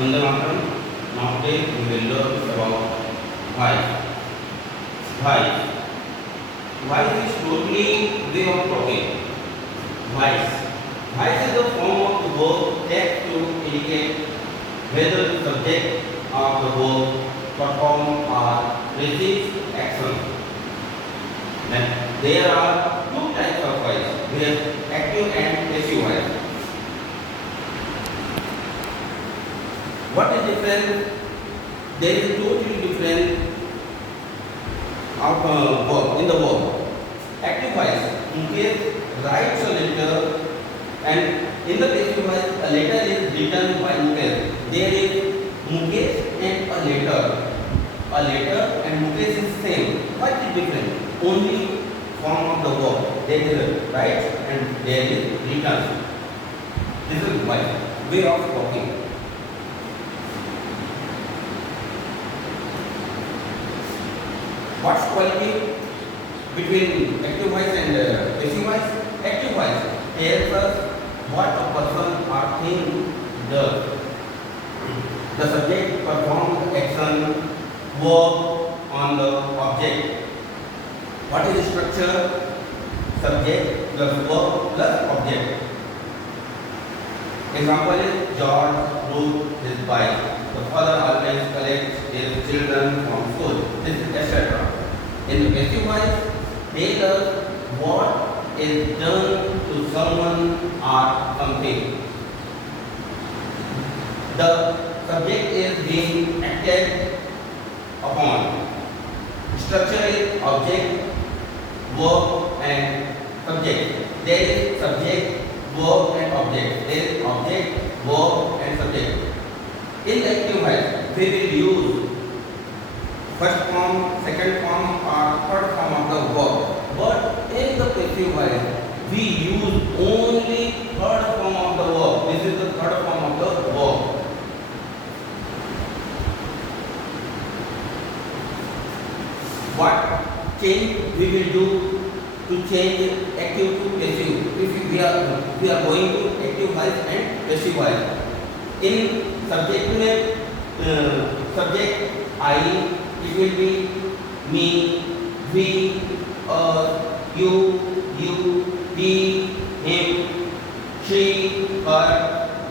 Vande Mataram. Now today we will learn about voice. Voice. Voice is totally way of talking. Voice. Voice is the form of the verb text to indicate whether the subject of the verb perform or receives action. Then there are two types of voice. We have active and passive voice. What is different? There is totally different of verb in the verb. Active voice, Mukesh writes a letter, and in the passive voice, a letter is written by Mukesh. There is Mukesh and a letter. A letter and Mukesh is same. What is different? Only form of the verb. There is write and there is written. This is way of talking. What's quality between active voice and passive voice? Active voice tells us what a person or thing does. The subject performs action, work on the object. What is the structure? Subject plus verb plus object. Example is George rode his bike. The father always collects his children from school. This is etc. In the passive voice, tell us what is done to someone or something. The subject is being acted upon. Structure is object, verb and subject. There is subject, verb and object. There is object, verb and subject. In the active voice, we will use first form, second form or third form of the verb. But in the passive voice, we use only third form of the verb. This is the third form of the verb. What change we will do to change active to passive? If we are going to active voice and passive voice. In subject में subject I, it will be me, we, you, he, him, she, her,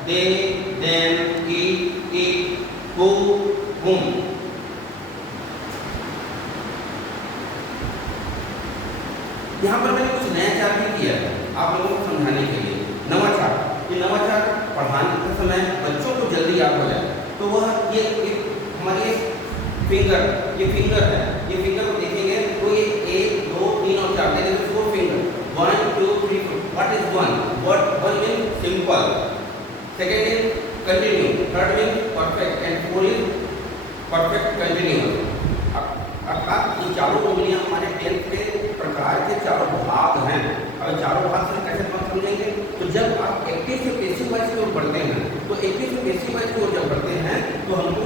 they, them, it, who, whom. यहाँ पर मैंने कुछ नया chart भी किया है आप लोगों को समझाने के लिए। नवाचार, ये नवाचार पढ़ाने के समय बच्चों को जल्दी याद हो जाए तो वह ये हमारे फिंगर है, ये फिंगर को देखेंगे तो ये 1, 2, 3 और 4 देखेंगे 4 finger 1, 2, 3, 4. What is one? What one means simple. Second is continue. Third means perfect and 4 is perfect continuous. अर्थात ये चारों उंगलियां हमारे 10th के प्रकार के चारों भाग हैं। अगर चारों भाग से कैसे बात समझेंगे तो जब आप एक्टिव से पेसिव वॉइस की ओर बढ़ते हैं तो एक्टिव से पेसिव वॉइस की ओर जब बढ़ते हैं तो हमको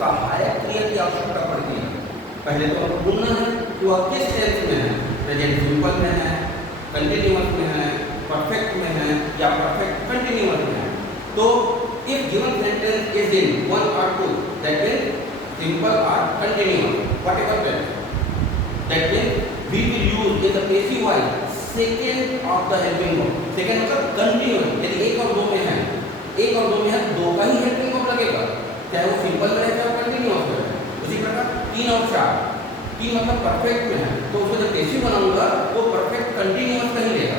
सहायक क्रिया की आवश्यकता पड़ती है। पहले तो हमको ढूंढना है कि वह किस टेंस में है, प्रेजेंट सिंपल में है, कंटिन्यूअस में है, परफेक्ट में है या परफेक्ट कंटिन्यूअस में है। तो if given sentence is in 1 or 2 that means simple or continuous, whatever that. That means we will use in the passive voice second of the helping verb. Second मतलब continuous. यदि 1 और 2 में है, 1 और 2 में है, 2 का ही helping verb लगेगा, चाहे वो simple में रहे चाहे वो continuous में रहे। उसी प्रकार 3 और 4, 3 मतलब perfect में है, तो उसको जब passive बनाऊंगा वो perfect continuous का ही लेगा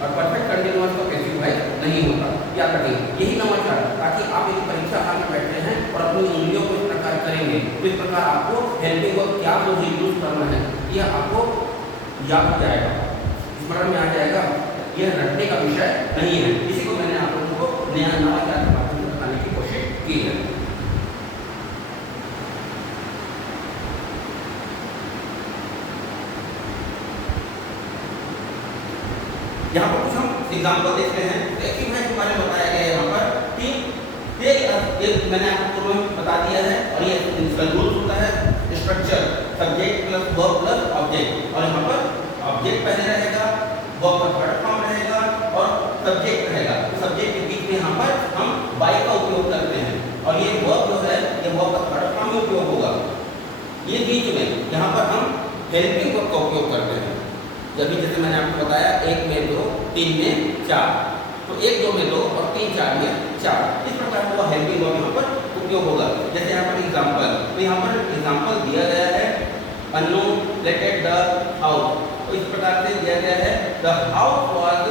और perfect continuous का passive voice नहीं होता। याद रखिए यही नवाचार ताकि आप यदि परीक्षा हाल में बैठे हैं और अपनी उंगलियों को इस प्रकार करेंगे तो इस प्रकार आपको हेल्पिंग वर्ब क्या मुझे यूज करना है यह आपको याद हो जाएगा, स्मरण में आ जाएगा। यह रटने का विषय नहीं है। इसी को मैंने आप लोगों को नया नवाचार के माध्यम से बताने की कोशिश की है। यहाँ पर कुछ हम एग्जाम्पल देखते हैं। एक्टिव वॉइस के बारे में बताया गया है यहाँ पर कि ये मैंने आपको पूर्व में बता दिया है और ये इसका रूल्स होता है structure subject plus verb plus object और यहाँ पर ऑब्जेक्ट पहले रहेगा, वर्ब का थर्ड फॉर्म रहेगा और सब्जेक्ट रहेगा। तो सब्जेक्ट के बीच में यहाँ पर हम बाई का उपयोग करते हैं और ये ये बीच में यहाँ पर हम हेल्पिंग वर्ब का उपयोग करते हैं। जब भी जैसे मैंने आपको बताया 1 में 2, 3 में 4, तो 1 2 में 2 और 3 4 में 4, इस प्रकार का हेल्पिंग वर्ब यहाँ पर उपयोग होगा। जैसे यहाँ पर एग्जाम्पल, तो यहाँ पर एग्जाम्पल दिया गया है अन्नू लेटेड द हाउस, तो इस प्रकार से दिया गया है the house was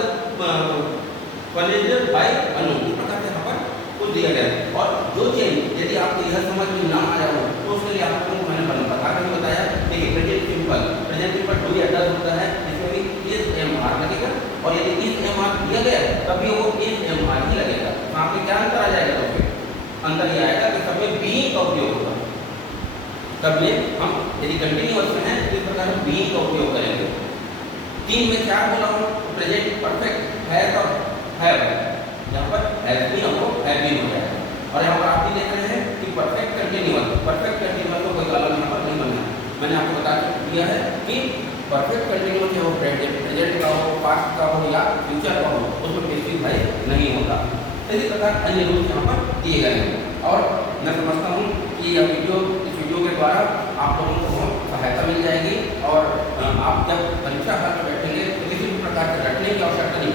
furnished by Anu, इस प्रकार से यहाँ पर कुछ दिया गया है। और जो चीज यदि आपको यह समझ में ना आया हो तो उसके लिए आपको मैंने बता कर बताया। देखिए प्रेजेंट सिंपल डू या डज होता है, इसमें भी इज एम आर लगेगा, और यदि इज एम आर दिया गया तभी वो इज एम आर ही लगेगा। तो यहाँ पे क्या अंतर आ जाएगा? तो फिर अंतर ये आएगा कि सब में बीइंग का उपयोग होगा। तब में हम यदि कंटिन्यूअस में है तो इस प्रकार हम बीइंग का उपयोग करेंगे। 3 में 4 बोला हूँ, प्रेजेंट परफेक्ट हैज और हैव, यहाँ पर हैज बीन हो जाएगा। और यहाँ पर आप भी देख रहे हैं कि परफेक्ट कंटिन्यूअस को कोई अलग यहाँ पर नहीं बनना है। मैंने आपको बता दिया है कि परफेक्ट कंटिन्यूअस है वो प्रेजेंट का हो, पास्ट का हो या फ्यूचर का हो, उसमें पेसिव भाई नहीं होता। इसी प्रकार अन्य रूल्स यहाँ पर दिए गए हैं। और मैं समझता हूँ कि यह इस वीडियो के द्वारा आप लोगों को बहुत सहायता मिल जाएगी, और आप जब परीक्षा हाल में बैठेंगे तो किसी भी प्रकार से रटने की आवश्यकता नहीं